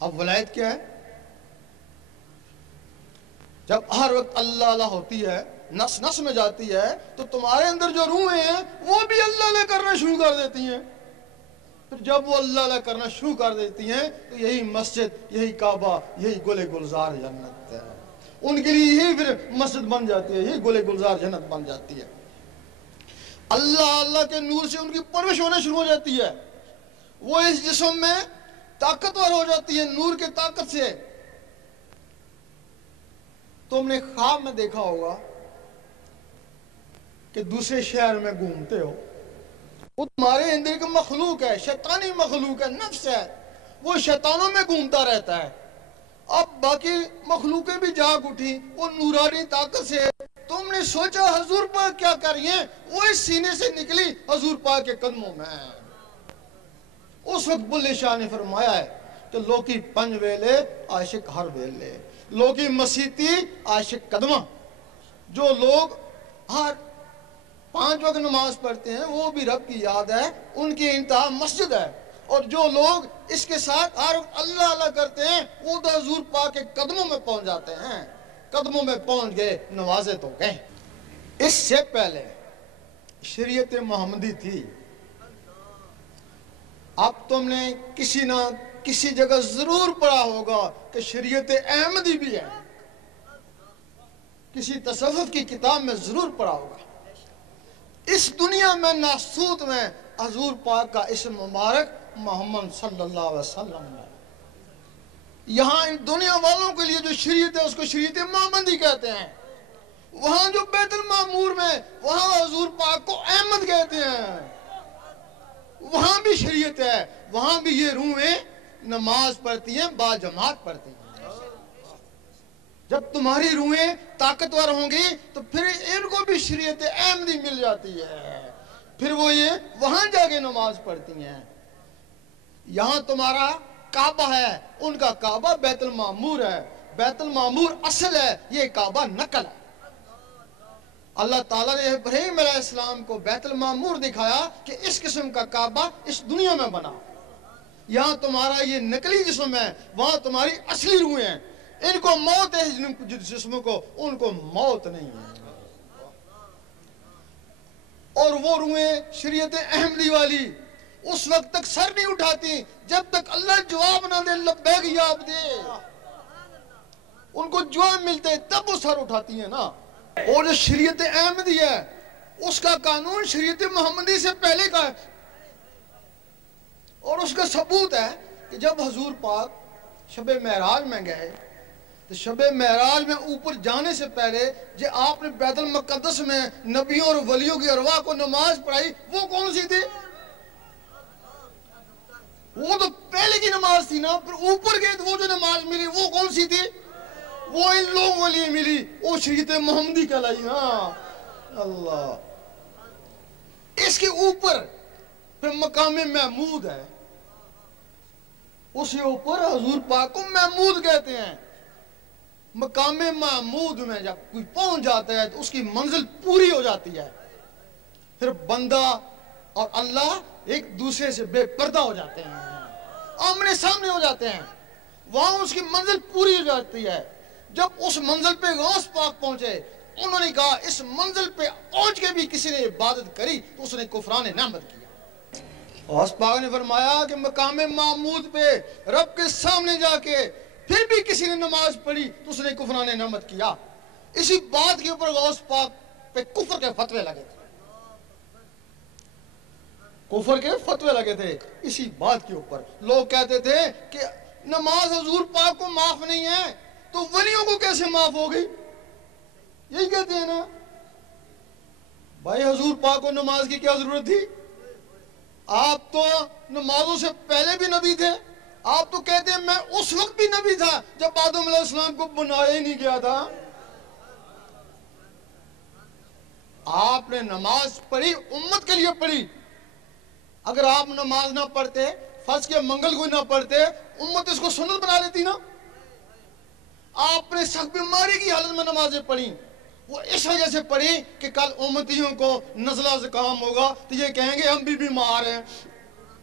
اب ولایت کیا ہے؟ جب ہر وقت اللہ اللہ ہوتی ہے، نس نس میں جاتی ہے، تو تمہارے اندر جو روحیں ہیں وہ بھی اللہ اللہ کرنا شروع کر دیتی ہیں۔ پھر جب وہ اللہ اللہ کرنا شروع کر دیتی ہیں تو یہی مسجد، یہی کعبہ، یہی گل گلزار جنت ہے، ان کے لیے یہی پھر مسجد بن جاتی ہے، یہی گل گلزار جنت بن جاتی ہے۔ اللہ اللہ کے نور سے ان کی پرورش ہونا شروع ہو جاتی ہے، وہ اس جسم میں طاقتور ہو جاتی ہے نور کے طاقت سے۔ تم نے خواب میں دیکھا ہوگا کہ دوسرے شہر میں گھومتے ہو، وہ تمہارے اندر کا مخلوق ہے، شیطانی مخلوق ہے، نفس ہے، وہ شیطانوں میں گھومتا رہتا ہے۔ اب باقی مخلوقیں بھی جاگ اٹھی وہ نورانی طاقت سے، تم نے سوچا حضور پاک کیا کر رہی ہیں، وہ اس سینے سے نکلی حضور پاک کے قدموں میں۔ اس وقت بلے شاہ نے فرمایا ہے کہ لوکی پنج ویلے عاشق ہر ویلے، لوکی مسیتی عاشق قدمہ۔ جو لوگ ہر 5 وقت نماز پڑھتے ہیں وہ بھی رب کی یاد ہے، ان کی انتہا مسجد ہے، اور جو لوگ اس کے ساتھ ہر وقت اللہ اللہ کرتے ہیں وہ تو حضور پاک کے قدموں میں پہنچ جاتے ہیں۔ قدموں میں پہنچ گئے، نوازے تو گئے۔ اس سے پہلے شریعت محمدی تھی، اب تم نے کسی نہ کسی جگہ ضرور پڑھا ہوگا کہ شریعت احمدی بھی ہے، کسی تصوف کی کتاب میں ضرور پڑھا ہوگا۔ اس دنیا میں ناسوت میں حضور پاک کا اسم مبارک محمد صلی اللہ علیہ وسلم ہے۔ یہاں ان دنیا والوں کے لیے جو شریعت ہے اس کو شریعت محمدی کہتے ہیں، وہاں جو بیت المعمور میں وہاں حضور پاک کو احمد کہتے ہیں، وہاں بھی شریعت ہے، وہاں بھی یہ روحیں نماز پڑھتی ہیں، با جماعت پڑھتی ہیں۔ جب تمہاری روحیں طاقتور ہوں گی تو پھر ان کو بھی شریعت احمدی مل جاتی ہے، پھر وہ یہ وہاں جا کے نماز پڑھتی ہیں۔ یہاں تمہارا کعبہ ہے، ان کا کعبہ بیت المعمور ہے، بیت المعمور اصل ہے، یہ کعبہ نقل ہے۔ اللہ تعالیٰ نے ابراہیم علیہ السلام کو بیت المعمور دکھایا کہ اس قسم کا کعبہ اس دنیا میں بنا۔ یہاں تمہارا یہ نقلی جسم ہے، وہاں تمہاری اصلی روحیں ہیں، ان کو موت ہے، جس جسم کو ان کو موت نہیں ہے۔ اور وہ روحیں شریعت احمدی والی اس وقت تک سر نہیں اٹھاتی جب تک اللہ جواب نہ دے، لبیک یا عبدی، ان کو جواب ملتے تب وہ سر اٹھاتی ہیں نا۔ اور جو شریعت احمدی ہے اس کا قانون شریعت محمدی سے پہلے کا ہے، اور اس کا ثبوت ہے کہ جب حضور پاک شب معراج میں گئے تو شب معراج میں اوپر جانے سے پہلے جو آپ نے بیت المقدس میں نبیوں اور ولیوں کی ارواح کو نماز پڑھائی، وہ کون سی تھی؟ وہ تو پہلے کی نماز تھی نا، پھر اوپر گئے تو وہ جو نماز ملی وہ کون سی تھی؟ وہ ان لوگوں کے لیے ملی، وہ شریعت محمدی کہلائی نا۔ اللہ، اس کے اوپر پھر مقام محمود ہے، اس کے اوپر حضور پاک کو محمود کہتے ہیں۔ مقام محمود میں جب کوئی پہنچ جاتا ہے تو اس کی منزل پوری ہو جاتی ہے، پھر بندہ اور اللہ ایک دوسرے سے بے پردہ ہو جاتے ہیں، آمنے سامنے ہو جاتے ہیں، وہاں اس کی منزل پوری ہو جاتی ہے۔ جب اس منزل پہ غوث پاک پہنچے، انہوں نے کہا اس منزل پہ پہنچ کے بھی کسی نے عبادت کری تو اس نے کفران نعمت کیا۔ غوث پاک نے فرمایا کہ مقام محمود پہ رب کے سامنے جا کے پھر بھی کسی نے نماز پڑھی تو اس نے کفران نعمت کیا۔ اسی بات کے اوپر غوث پاک پہ کفر کے فتوے لگے تھے، کفر کے فتوے لگے تھے اسی بات کے اوپر۔ لوگ کہتے تھے کہ نماز حضور پاک کو معاف نہیں ہے تو ولیوں کو کیسے معاف ہوگی، یہی کہتے ہیں نا۔ بھائی حضور پاک کو نماز کی کیا ضرورت تھی؟ آپ تو نمازوں سے پہلے بھی نبی تھے، آپ تو کہتے ہیں میں اس وقت بھی نبی تھا جب آدم علیہ السلام کو بنایا ہی نہیں گیا تھا۔ آپ نے نماز پڑھی، امت کے لیے پڑھی۔ اگر آپ نماز نہ پڑھتے، فرض کے منگل کو نہ پڑھتے، امت اس کو سنت بنا لیتی نا۔ آپ نے سخت بیماری کی حالت میں نمازیں پڑھی، وہ اس وجہ سے پڑھی کہ کل امتیوں کو نزلہ زکام ہوگا تو یہ کہیں گے ہم بھی بیمار ہیں،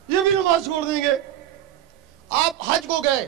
یہ بھی نماز چھوڑ دیں گے۔ آپ حج کو گئے،